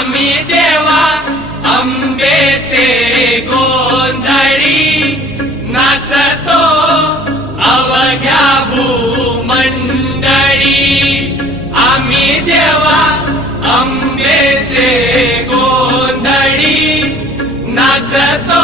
आम्ही देवा अंबेचे गोंधळी नाचतो अवघ्या भूमंडळी. आम्ही देवा अंबेचे गोंधळी नाचतो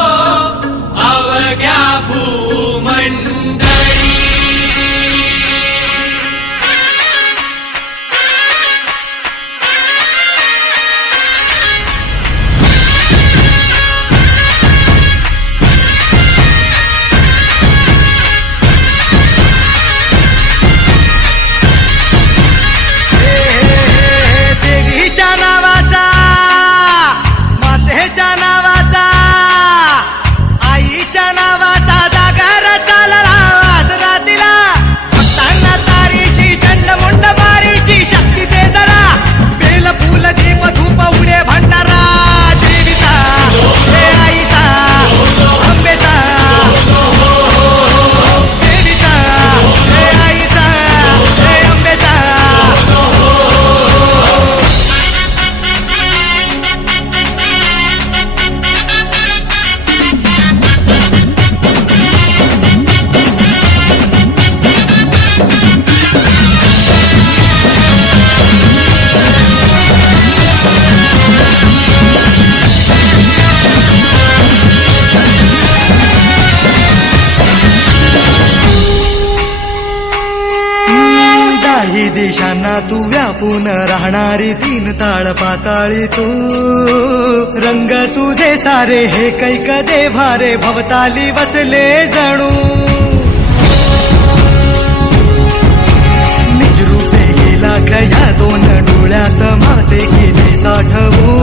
दाही दिशांना तू व्यापून राहणारी तीन ताळ पाताळी तू. रंग तुझे सारे हे कैक दे भारे भवताली बसले जणू. निज गेला खया दोन डोळ्यात माते केली साठवू.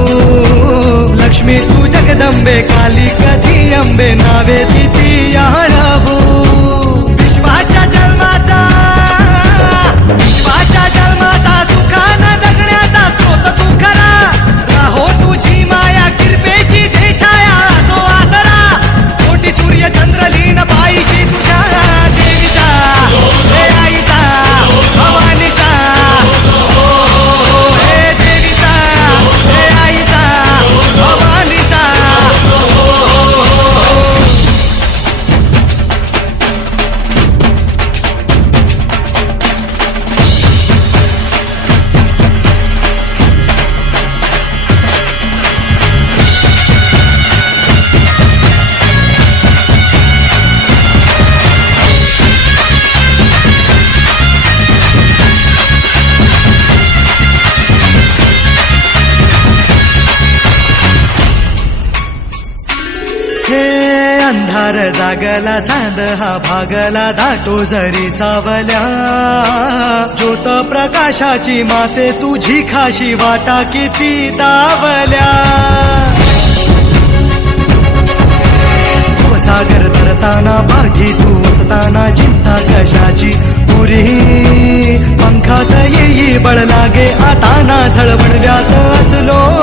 लक्ष्मी तू जगदंबे काली कधी अंबे नावे तिथे हे अंधार जागला चांद हा भागला दाटो जरी सावल्या. ज्योत प्रकाशाची माते तुझी खाशी वाटा किती दावल्या सागर धरताना बागी तू वसताना चिंता कशाची? पुरी पंखात येई बळ लागे आता ना झळवणव्यात असलो.